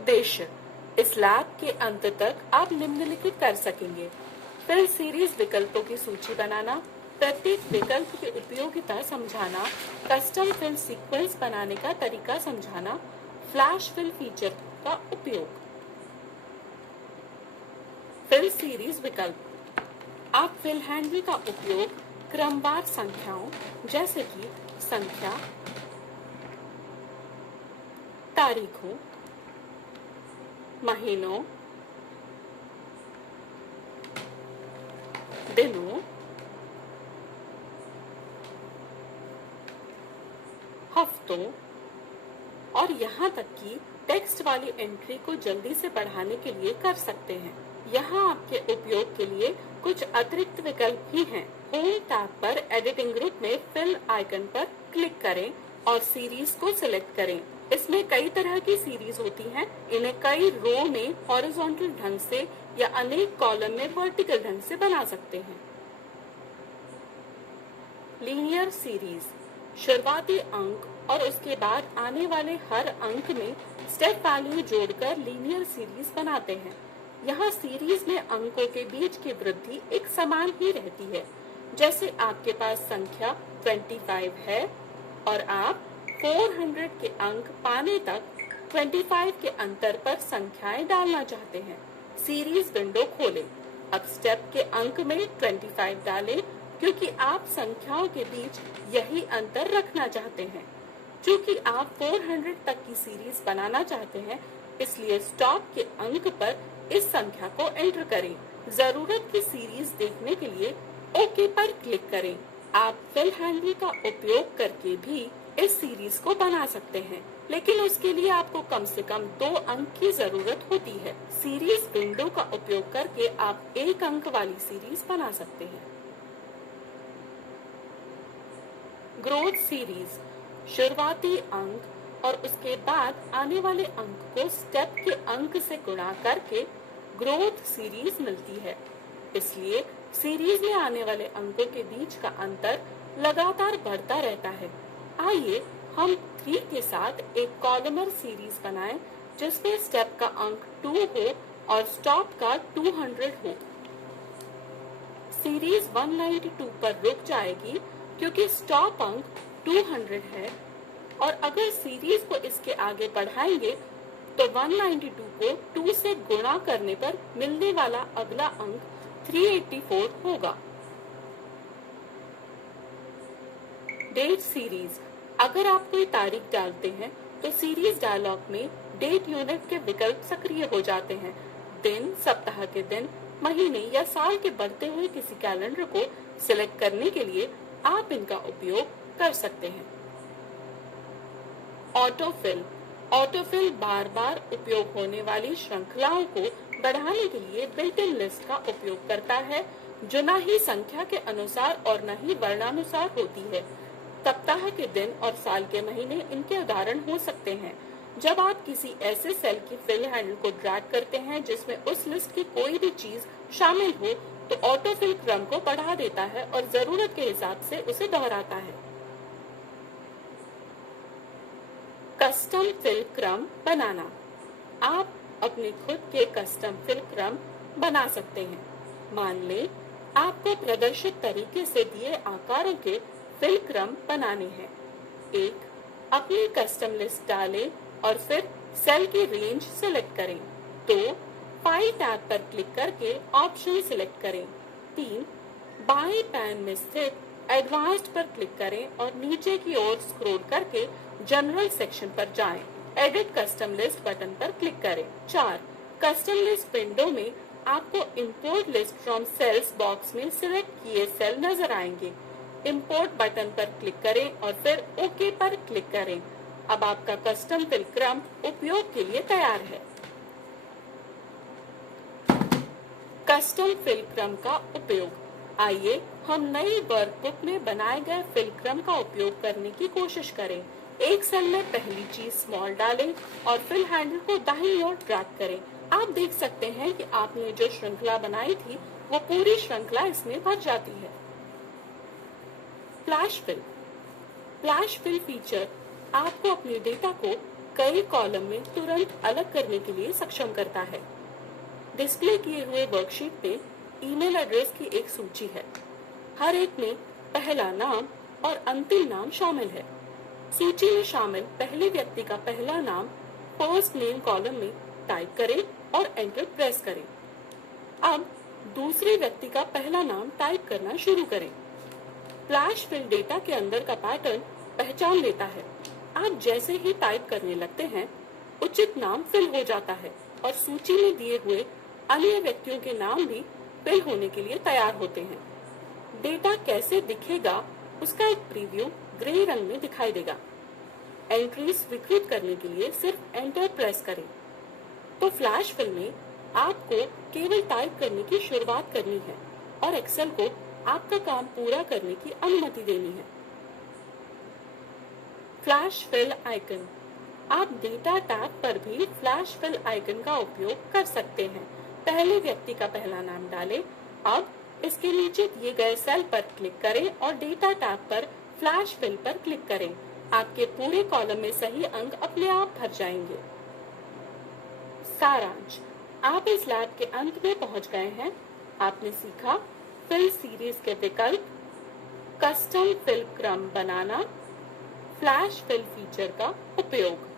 उद्देश्य, इस लैब के अंत तक आप निम्नलिखित कर सकेंगे: फिल सीरीज विकल्पों की सूची बनाना, प्रत्येक विकल्प की उपयोगिता समझाना, कस्टम फिल सीक्वेंस बनाने का तरीका समझाना, फ्लैश फिल फीचर का उपयोग। फिल सीरीज विकल्प, आप फिल हैंडल का उपयोग क्रमवार संख्याओं जैसे कि संख्या, तारीखों, महीनों, दिनों, हफ्तों और यहाँ तक कि टेक्स्ट वाली एंट्री को जल्दी से बढ़ाने के लिए कर सकते हैं। यहाँ आपके उपयोग के लिए कुछ अतिरिक्त विकल्प भी हैं। होम टैब पर एडिटिंग ग्रुप में फिल आइकन पर क्लिक करें और सीरीज को सिलेक्ट करें। इसमें कई तरह की सीरीज होती हैं। इन्हें कई रो में हॉरिजॉन्टल ढंग से या अनेक कॉलम में वर्टिकल ढंग से बना सकते हैं। लीनियर सीरीज, शुरुआती अंक और उसके बाद आने वाले हर अंक में स्टेप वैल्यू जोड़कर लीनियर सीरीज बनाते हैं। यहाँ सीरीज में अंकों के बीच की वृद्धि एक समान ही रहती है। जैसे आपके पास संख्या 25 है और आप 400 के अंक पाने तक 25 के अंतर पर संख्याएं डालना चाहते हैं। सीरीज विंडो खोलें। अब स्टेप के अंक में 25 डालें क्योंकि आप संख्याओं के बीच यही अंतर रखना चाहते हैं। चूंकि आप 400 तक की सीरीज बनाना चाहते हैं, इसलिए स्टॉप के अंक पर इस संख्या को एंटर करें। जरूरत की सीरीज देखने के लिए ओके पर क्लिक करें। आप फिल हैंडल का उपयोग करके भी इस सीरीज को बना सकते हैं, लेकिन उसके लिए आपको कम से कम 2 अंक की जरूरत होती है। सीरीज विंडो का उपयोग करके आप 1 अंक वाली सीरीज बना सकते हैं। ग्रोथ सीरीज, शुरुआती अंक और उसके बाद आने वाले अंक को स्टेप के अंक से गुणा करके ग्रोथ सीरीज मिलती है। इसलिए सीरीज में आने वाले अंकों के बीच का अंतर लगातार बढ़ता रहता है। आइए हम 3 के साथ एक कॉलमर सीरीज बनाएं जिसमें स्टेप का अंक 2 हो और स्टॉप का 200 हो। सीरीज 192 पर रुक जाएगी क्योंकि स्टॉप अंक 200 है, और अगर सीरीज को इसके आगे बढ़ाएंगे तो 192 को 2 से गुणा करने पर मिलने वाला अगला अंक 384 होगा। डेट सीरीज, अगर आप कोई तारीख डालते हैं तो सीरीज डायलॉग में डेट यूनिट के विकल्प सक्रिय हो जाते हैं। दिन, सप्ताह के दिन, महीने या साल के बढ़ते हुए किसी कैलेंडर को सिलेक्ट करने के लिए आप इनका उपयोग कर सकते हैं। ऑटोफिल, ऑटोफिल बार बार उपयोग होने वाली श्रृंखलाओं को बढ़ाने के लिए बिल्ट इन लिस्ट का उपयोग करता है, जो न ही संख्या के अनुसार और न ही वर्णानुसार होती है। सप्ताह के दिन और साल के महीने इनके उदाहरण हो सकते हैं। जब आप किसी ऐसे सेल की फिल हैंडल को ड्रैग करते हैं जिसमें उस लिस्ट की कोई भी चीज शामिल हो, तो ऑटोफिल क्रम को बढ़ा देता है और जरूरत के हिसाब से उसे दोहराता है। कस्टम फिल क्रम बनाना, आप अपने खुद के कस्टम फिल क्रम बना सकते हैं। मान लें आपको प्रदर्शित तरीके से दिए आकारों के फिल क्रम बनाने हैं। 1, अपनी कस्टम लिस्ट डालें और फिर सेल की रेंज सिलेक्ट करें। 2, फाइल टैब पर क्लिक करके ऑप्शन सिलेक्ट करें। 3, बाएं पैन में स्थित एडवांस्ड पर क्लिक करें और नीचे की ओर स्क्रॉल करके जनरल सेक्शन पर जाएं। एडिट कस्टम लिस्ट बटन पर क्लिक करें। 4, कस्टम लिस्ट विंडो में आपको import list from cells box में सिलेक्ट किए सेल नजर आएंगे। इंपोर्ट बटन पर क्लिक करें और फिर ओके पर क्लिक करें। अब आपका कस्टम फिल क्रम उपयोग के लिए तैयार है। कस्टम फिल क्रम का उपयोग, आइए हम नई वर्कबुक में बनाए गए फिल क्रम का उपयोग करने की कोशिश करें। एक सेल में पहली चीज स्मॉल डालें और फिल हैंडल को दाहिनी ओर ड्रैग करें। आप देख सकते हैं कि आपने जो श्रृंखला बनाई थी वो पूरी श्रृंखला इसमें भर जाती है। Flash fill, flash fill feature आपको अपने डेटा को कई कॉलम में तुरंत अलग करने के लिए सक्षम करता है। डिस्प्ले किए हुए वर्कशीट में ईमेल एड्रेस की एक सूची है। हर एक में पहला नाम और अंतिम नाम शामिल है। सूची में शामिल पहले व्यक्ति का पहला नाम फर्स्ट नेम कॉलम में टाइप करें और एंटर प्रेस करें। अब दूसरे व्यक्ति का पहला नाम टाइप करना शुरू करें। फ्लैश फिल डेटा के अंदर का पैटर्न पहचान लेता है। आप जैसे ही टाइप करने लगते हैं, उचित नाम फिल हो जाता है और सूची में दिए हुए अन्य व्यक्तियों के नाम भी फिल होने के लिए तैयार होते हैं। डेटा कैसे दिखेगा उसका एक प्रीव्यू ग्रे रंग में दिखाई देगा। एंट्री स्वीकृत करने के लिए सिर्फ एंटर प्रेस करें। तो फ्लैश फिल में आपको केवल टाइप करने की शुरुआत करनी है और एक्सेल को आपका काम पूरा करने की अनुमति देनी है। Flash fill icon. आप डेटा टैब पर भी फ्लैश फिल आइकन का उपयोग कर सकते हैं। पहले व्यक्ति का पहला नाम डालें। अब इसके नीचे दिए गए सेल पर क्लिक करें और डेटा टैब पर फ्लैश फिल पर क्लिक करें। आपके पूरे कॉलम में सही अंक अपने आप भर जाएंगे। सारांश। आप इस लैब के अंत में पहुंच गए हैं। आपने सीखा फिल सीरीज के विकल्प, कस्टम फिल क्रम बनाना, फ्लैश फिल फीचर का उपयोग।